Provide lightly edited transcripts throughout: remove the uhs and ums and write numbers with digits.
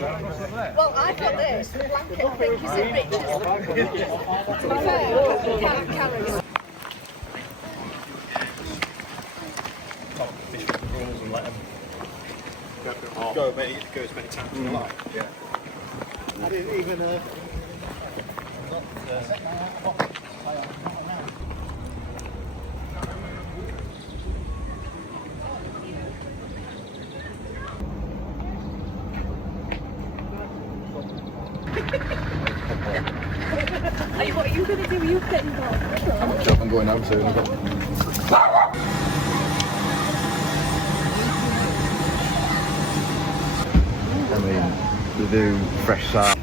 Well, I've got this. The blanket, I think, is in Richard's. To be fair, can't carry. Fish with the rules and let them go as many times as you like. Yeah. I didn't even. What are you going to do? Are you getting involved? I'm going home soon. I mean, they do fresh salad.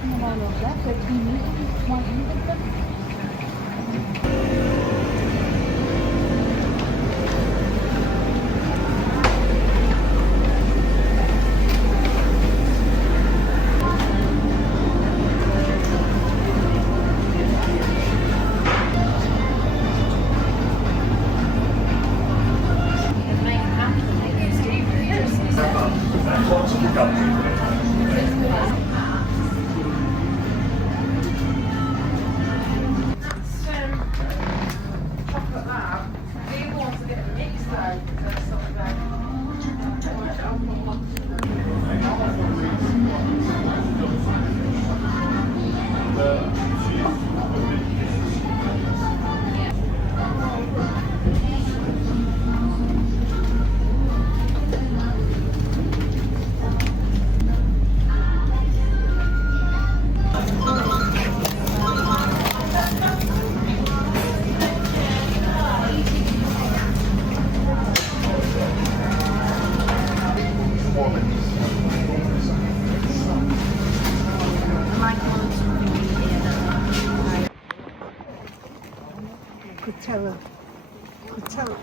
Could tell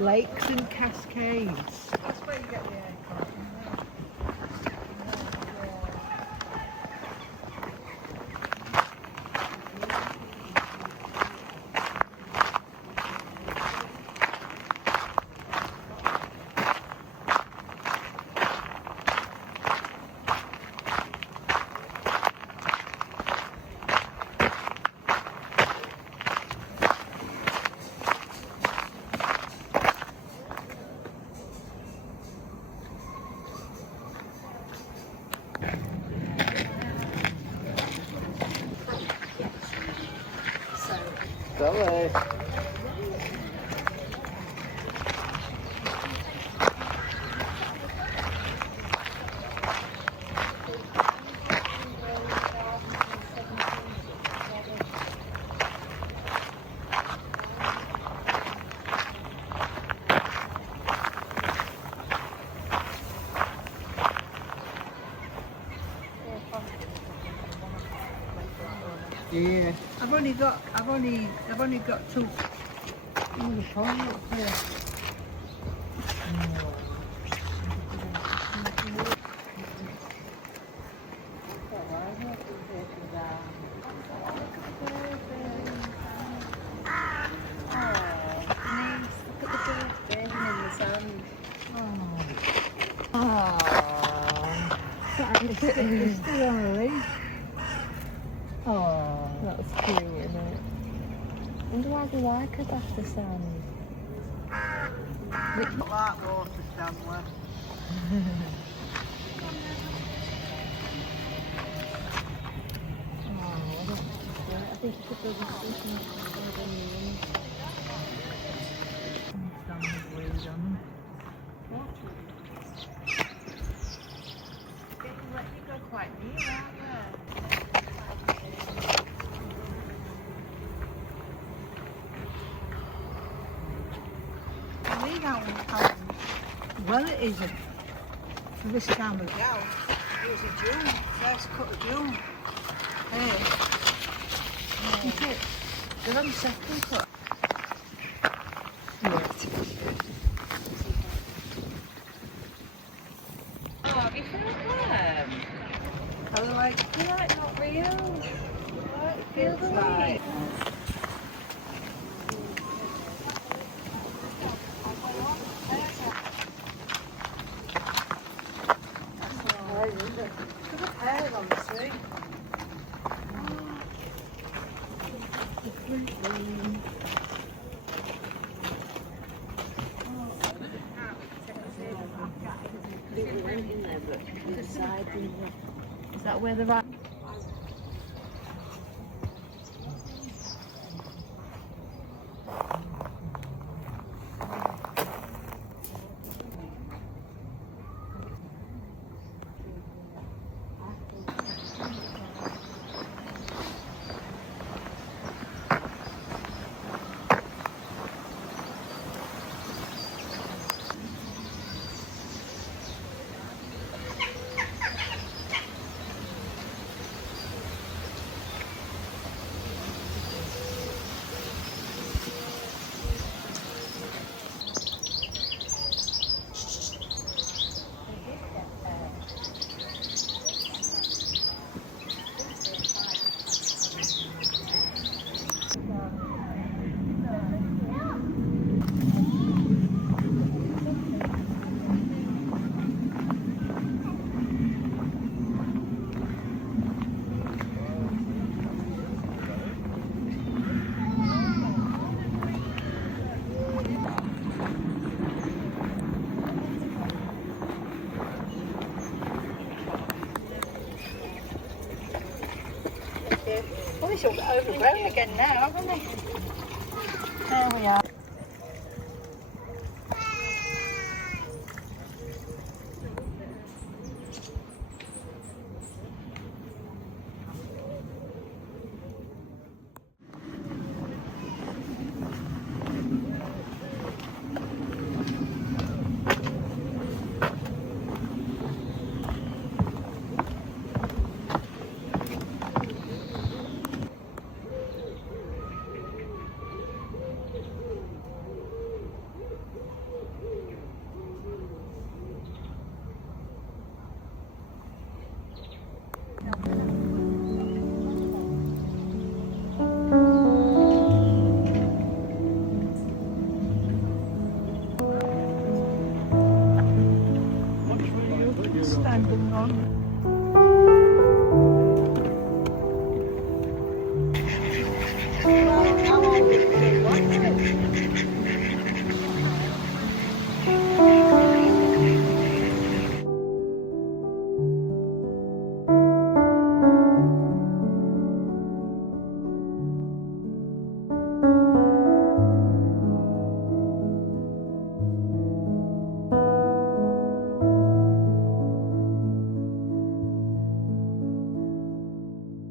lakes and cascades. That's where you get the aircon. Hello. Yeah. I've only got two. Oh, the phone up there. It's still on a leaf. Oh, That's cute, isn't it? I wonder why they like us after sand. it's like water, Stanley. I think you could build a station for the new Stanley's weed on them. Let you go quite near, aren't they? We know how well it is for this time of year. It was in June, first cut of June. Hey. Isn't it? They're on second cut. Oh, have you felt them? I like They're like not real. It feels like. That's all right, isn't it? Is that where the right? Well, it's all overgrown again now, haven't it? There we are.